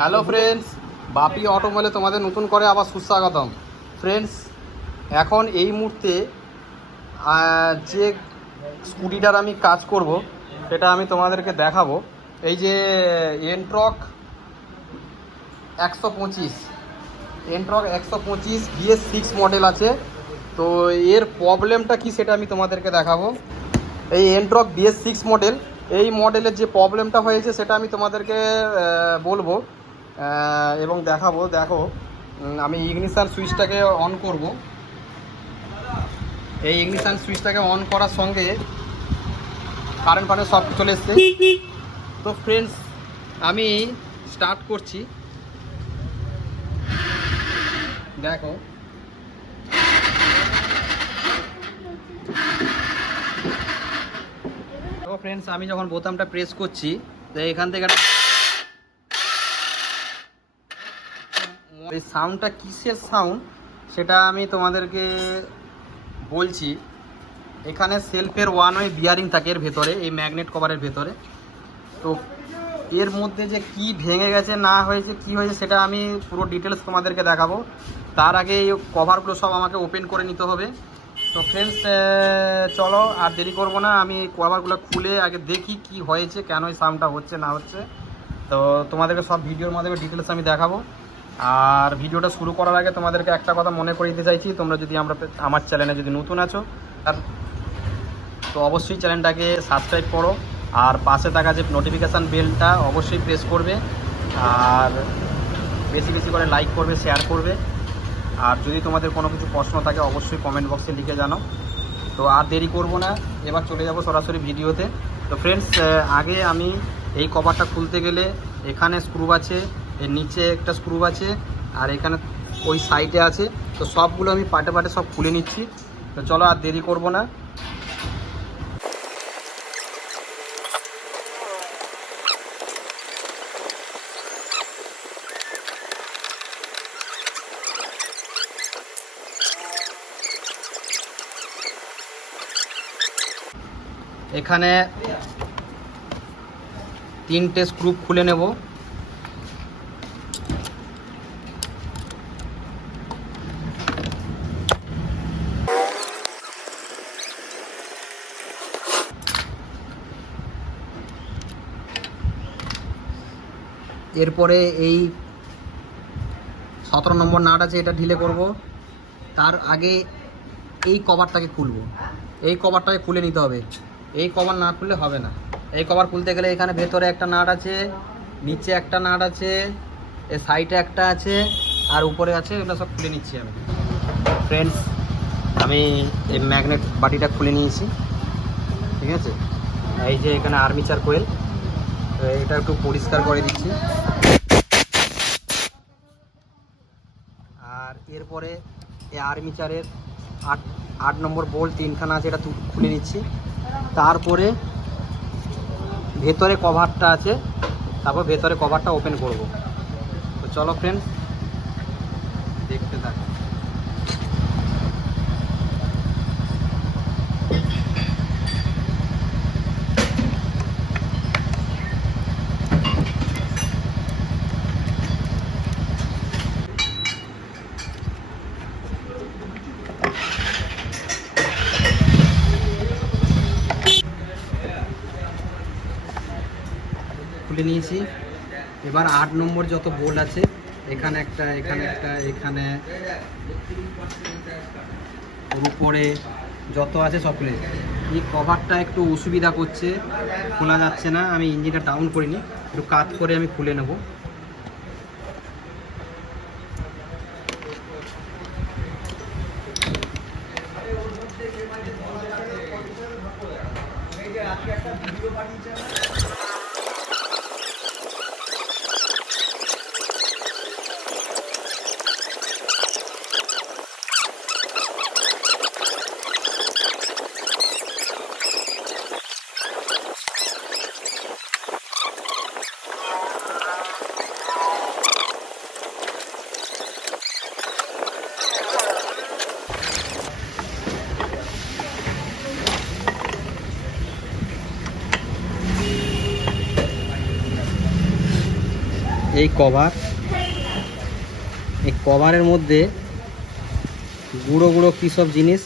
Hello friends, বাপি অটোমোবাইলে তোমাদের নতুন করে আবার সুস্বাগতম। ফ্রেন্ডস, এখন এই মুহূর্তে যে স্কুটিটার আমি কাজ করব সেটা আমি তোমাদেরকে দেখাবো। এই যে এনট্রক 125, এনট্রক 125 BS6 মডেল আছে। তো এর প্রবলেমটা কি সেটা আমি তোমাদেরকে দেখাবো। এই এনট্রক BS6 মডেল, এই মডেলের যে প্রবলেমটা হয়েছে সেটা আমি তোমাদেরকে বলবো এবং দেখাবো। দেখো, আমি ইগনিশন সুইচটাকে অন করব। এই ইগনিশন সুইচটাকে অন করার সঙ্গে কারেন্ট সব চলে এসছে। তো ফ্রেন্ডস, আমি স্টার্ট করছি। দেখো, তো ফ্রেন্ডস, আমি যখন বোতামটা প্রেস করছি তো এখান থেকে এই সাউন্ডটা কিসের সাউন্ড সেটা আমি তোমাদেরকে বলছি। এখানে সেলফের ওয়ান ওয়ে বিয়ারিং থাকে এর ভেতরে, এই ম্যাগনেট কভারের ভেতরে। তো এর মধ্যে যে কি ভেঙে গেছে না হয়েছে কি হয়েছে সেটা আমি পুরো ডিটেলস তোমাদেরকে দেখাবো। তার আগে এই কভারগুলো সব আমাকে ওপেন করে নিতে হবে। তো ফ্রেন্ডস, চলো আর দেরি করব না, আমি কভারগুলো খুলে আগে দেখি কি হয়েছে, কেন এই সাউন্ডটা হচ্ছে না হচ্ছে। তো তোমাদেরকে সব ভিডিওর মাধ্যমে ডিটেলস আমি দেখাবো। আর ভিডিওটা শুরু করার আগে তোমাদেরকে একটা কথা মনে করিয়ে দিতে চাইছি, তোমরা যদি আমার চ্যানেলে যদি নতুন আছো তো অবশ্যই চ্যানেলটাকে সাবস্ক্রাইব করো, আর পাশে থাকা যে নোটিফিকেশান বেলটা অবশ্যই প্রেস করবে, আর বেশি বেশি করে লাইক করবে, শেয়ার করবে। আর যদি তোমাদের কোনো কিছু প্রশ্ন থাকে অবশ্যই কমেন্ট বক্সে লিখে জানাও। তো আর দেরি করব না, এবার চলে যাব সরাসরি ভিডিওতে। তো ফ্রেন্ডস, আগে আমি এই কভারটা খুলতে গেলে এখানে স্ক্রু আছে, এর নিচে একটা স্ক্রু আছে, আর এখানে ওই সাইডে আছে। তো সবগুলো আমি পার্টে পার্টে সব খুলে নিচ্ছি। তো চলো আর দেরি করব না। এখানে 3টে স্ক্রু খুলে নেব। এরপরে এই 17 নম্বর নাট আছে, এটা ঢিলে করব। তার আগে এই কভারটাকে খুলব, এই কভারটাকে খুলে নিতে হবে। এই কভার না খুললে হবে না। এই কভার খুলতে গেলে এখানে ভেতরে একটা নাট আছে, নিচে একটা নাট আছে, এই সাইডে একটা আছে, আর উপরে আছে। এগুলো সব খুলে নিচ্ছি আমি। ফ্রেন্ডস, আমি এই ম্যাগনেট বাটিটা খুলে নিয়েছি, ঠিক আছে। এই যে এখানে আর্মিচার কোয়েল, এটা একটু পরিষ্কার করে দিচ্ছি। আর এরপরে এই আর্মিচারের 8 নম্বর বোল্ট 3খানা আছে, এটা খুলে নিচ্ছি। তারপরে ভেতরে কভারটা আছে, তারপর ভেতরে কভারটা ওপেন করব। তো চলো ফ্রেন্ডস, দেখতে থাকো। খুলে নিয়েছি। এবার 8 নম্বর যত বোল্ট আছে, এখানে একটা, এখানে একটা, এখানে উপরে যত আছে সব খুলে। এই কভারটা একটু অসুবিধা করছে, খোলা যাচ্ছে না। আমি ইঞ্জিনটা ডাউন করিনি, একটু কাত করে আমি খুলে নেব। এই কভার, এই কভারের মধ্যে গুঁড়ো গুঁড়ো কী সব জিনিস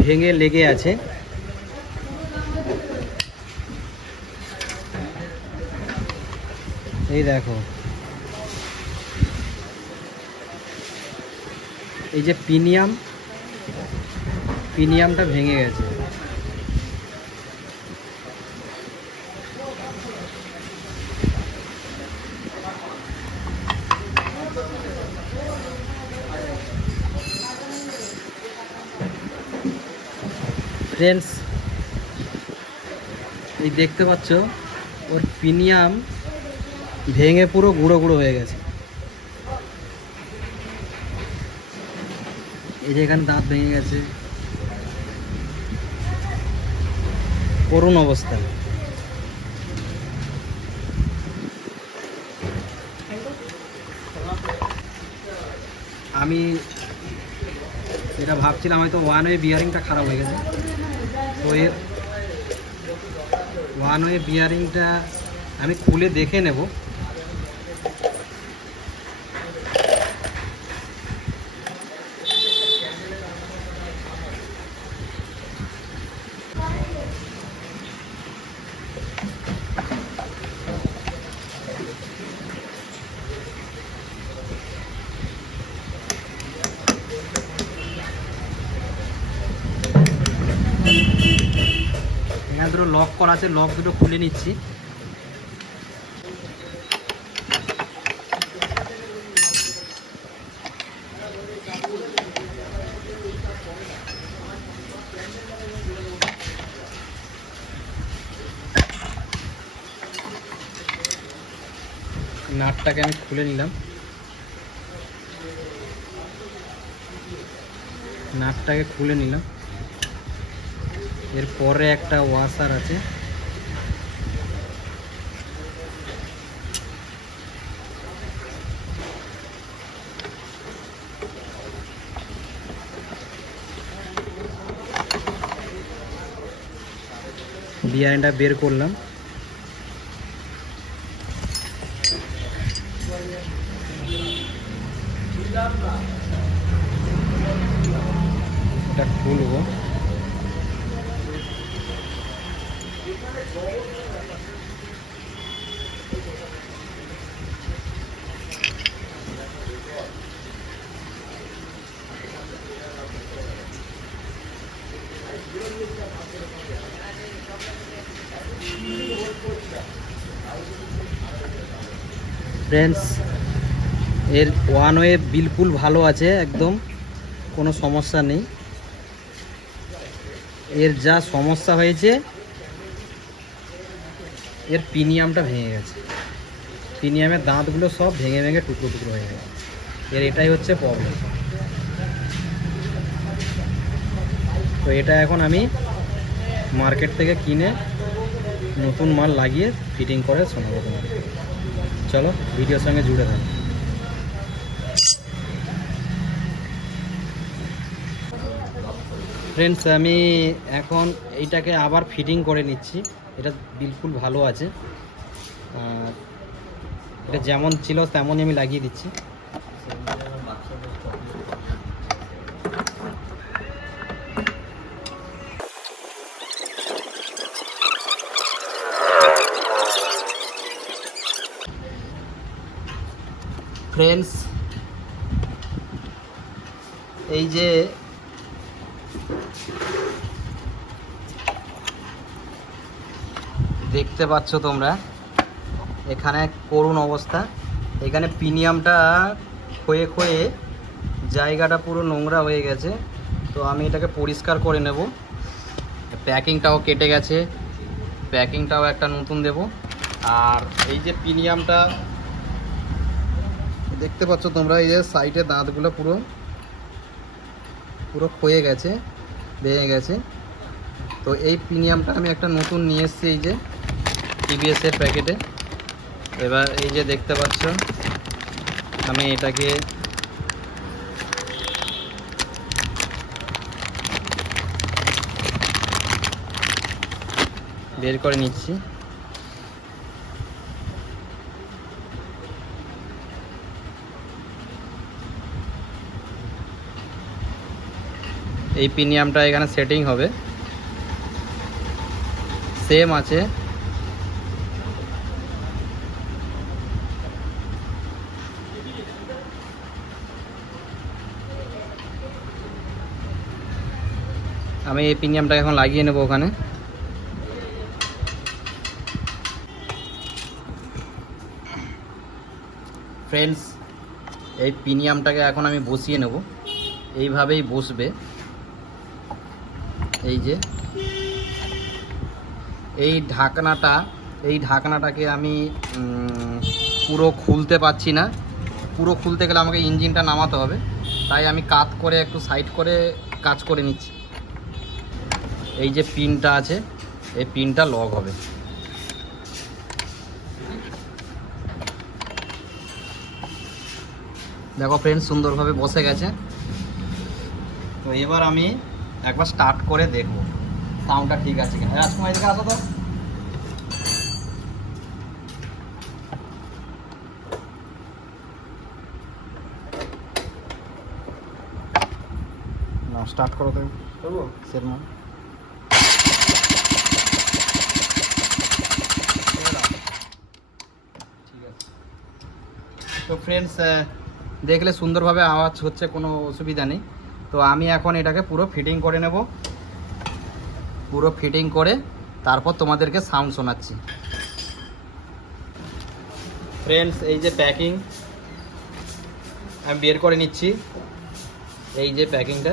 ভেঙে লেগে আছে। এই দেখো, এই যে পিনিয়ামটা ভেঙে গেছে। ফ্রেন্ডস, এই দেখতে পাচ্ছ ওর পিনিয়াম ভেঙে পুরো গুঁড়ো গুঁড়ো হয়ে গেছে। এই যে এখানে দাঁত ভেঙে গেছে, করুণ অবস্থা। আমি এটা ভাবছিলাম হয়তো ওয়ান ওয়ে বিয়ারিংটা খারাপ হয়ে গেছে, তো এর ওয়ান ওয়ে বিয়ারিংটা আমি খুলে দেখে নেব। এখানে দুটো লক করা আছে, লক দুটো খুলে নিচ্ছি। নাটটাকে আমি খুলে নিলাম। নাটটাকে খুলে নিলাম। এরপরে একটা ওয়াশার আছে, বিয়ারিংটা বের করলাম। এটা খুলবো। ফ্রেন্ডস, এর ওয়ান ওয়ে বিলকুল ভালো আছে, একদম কোনো সমস্যা নেই। এর যা সমস্যা হয়েছে, এর পিনিয়ামটা ভেঙে গেছে। পিনিয়ামের দাঁতগুলো সব ভেঙে ভেঙে টুকরো টুকরো হয়ে গেছে। এর এটাই হচ্ছে প্রবলেম। তো এটা এখন আমি মার্কেট থেকে কিনে নতুন মাল লাগিয়ে ফিটিং করে শোনাবো তোমাকে। চলো ভিডিওর সঙ্গে জুড়ে থাকো। ফ্রেন্ডস, আমি এখন এইটাকে আবার ফিটিং করে নিচ্ছি। এটা বিলকুল ভালো আছে, আর এটা যেমন ছিল তেমনই আমি লাগিয়ে দিচ্ছি। ফ্রেন্ডস, এই যে দেখতে পাচ্ছ তোমরা, এখানে করুণ অবস্থা। এখানে পিনিয়ামটা ক্ষয়ে ক্ষয়ে জায়গাটা পুরো নোংরা হয়ে গেছে। তো আমি এটাকে পরিষ্কার করে নেব। প্যাকিংটাও কেটে গেছে, প্যাকিংটাও একটা নতুন দেব। আর এই যে পিনিয়ামটা দেখতে পাচ্ছ তোমরা, এই যে সাইডে দাঁতগুলো পুরো পুরো ক্ষয়ে গেছে, ভেঙে গেছে। তো এই প্রিমিয়ামটা আমি একটা নতুন নিয়ে এসেছি, এই যে টিভিএসের প্যাকেটে। এবার এই যে দেখতে পাচ্ছ, আমি এটাকে বের করে নিচ্ছি। এই প্রিমিয়ামটা এখানে সেটিং হবে, সেম আছে। আমি এই প্রিমিয়ামটা এখন লাগিয়ে নেব ওখানে। ফ্রেন্ডস, এই প্রিমিয়ামটাকে এখন আমি বসিয়ে নেব, এইভাবেই বসবে। এই যে এই ঢাকনাটাকে আমি পুরো খুলতে পারছি না। পুরো খুলতে গেলে আমাকে ইঞ্জিনটা নামাতে হবে, তাই আমি কাত করে একটু সাইড করে কাজ করে নিচ্ছি। এই যে পিনটা আছে, এই পিনটা লক হবে। দেখো ফ্রেন্ডস, সুন্দরভাবে বসে গেছে। তো এবার আমি একবার স্টার্ট করে দেখব সাউন্ডটা ঠিক আছে কিনা। রাজকুমার এদিকে আসো তো। না, স্টার্ট করো তো। করবো সেরমান। ঠিক আছে। তো ফ্রেন্ডস, দেখলে সুন্দরভাবে আওয়াজ হচ্ছে, কোনো অসুবিধা নেই। তো আমি এখন এটাকে পুরো ফিটিং করে নেব। পুরো ফিটিং করে তারপর তোমাদেরকে সাউন্ড শোনাচ্ছি। ফ্রেন্ডস, এই যে প্যাকিং আমি বের করে নিচ্ছি। এই যে প্যাকিংটা,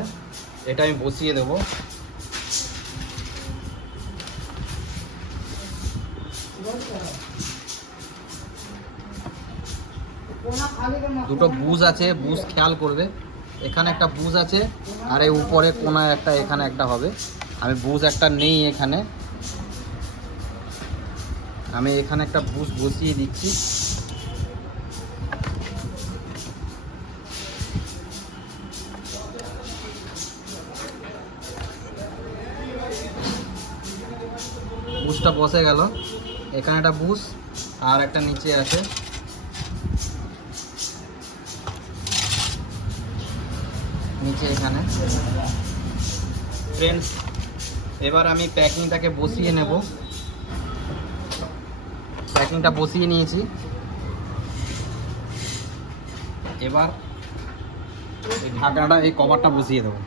এটা আমি বসিয়ে দেবো। দুটো বুশ আছে, বুশ খেয়াল করবে। এখানে একটা বুশ আছে, আর এই উপরে কোনায় একটা, এখানে একটা হবে। আমি বুশ একটা নেই এখানে, আমি এখানে একটা বুশ বসিয়ে দিচ্ছি। বুশটা বসে গেল। এখানে একটা বুশ আর একটা নিচে আছে। নিচে এখানে। ফ্রেন্ডস, এবার আমি প্যাকিংটাকে বসিয়ে নেব। প্যাকিংটা বসিয়ে নিয়েছি। এবার এই ঢাকনাটা, এই কভারটা বসিয়ে দেবো।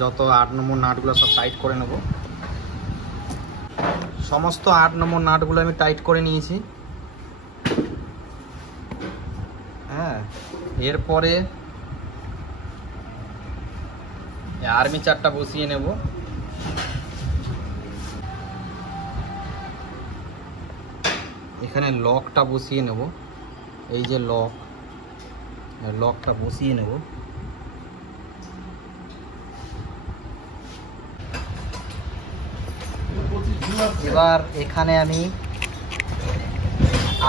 যত 8 নম্বর নাটগুলো সব টাইট করে নেব। সমস্ত 8 নম্বর নাটগুলো আমি টাইট করে নিয়েছি। হ্যাঁ, এরপরে আর্মিচারটা বসিয়ে নেব। এখানে লকটা বসিয়ে নেব। এই যে লকটা বসিয়ে নেব। এবার এখানে আমি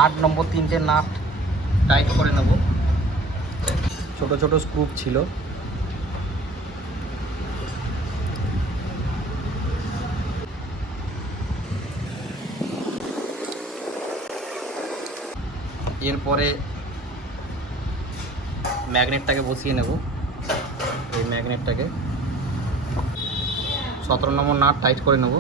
8 নম্বর 3টে নাট টাইট করে নেব। ছোট ছোট স্ক্রু ছিল। এরপরে ম্যাগনেটটাকে বসিয়ে নেব। এই ম্যাগনেটটাকে 17 নম্বর নাট টাইট করে নেব।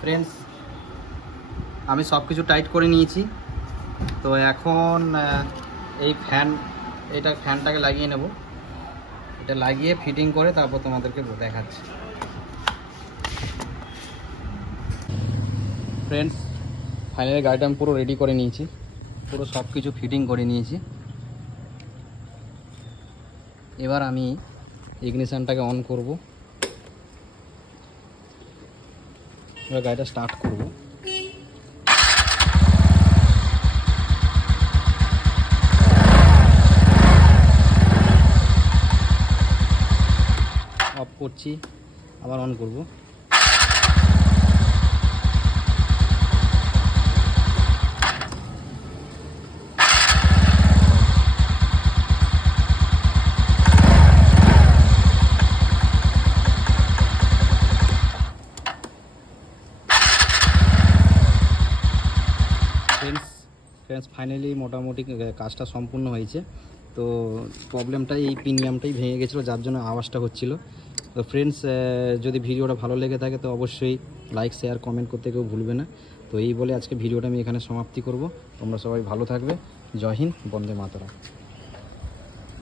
ফ্রেন্ডস, আমি সব কিছু টাইট করে নিয়েছি। তো এখন এই ফ্যানটাকে লাগিয়ে নেব। এটা লাগিয়ে ফিটিং করে তারপর তোমাদেরকে দেখাচ্ছি। ফ্রেন্ডস, ফাইনালি গাড়িটা আমি পুরো রেডি করে নিয়েছি, পুরো সব কিছু ফিটিং করে নিয়েছি। এবার আমি ইগনিশনটাকে অন করব। এবার গাড়িটা স্টার্ট করব। অফ করছি, আবার অন করব। ফ্রেন্ডস ফাইনালি মোটামুটি কাজটা সম্পূর্ণ হয়েছে। তো প্রবলেমটা এই প্রিমিয়ামটাই ভেঙে গেছিলো, যার জন্য আওয়াজটা হচ্ছিল। তো ফ্রেন্ডস, যদি ভিডিওটা ভালো লেগে থাকে তো অবশ্যই লাইক শেয়ার কমেন্ট করতে কেউ ভুলবে না। তো এই বলে আজকে ভিডিওটা আমি এখানে সমাপ্তি করব। তোমরা সবাই ভালো থাকবে। জয় হিন্দ, বন্দে মাতরম।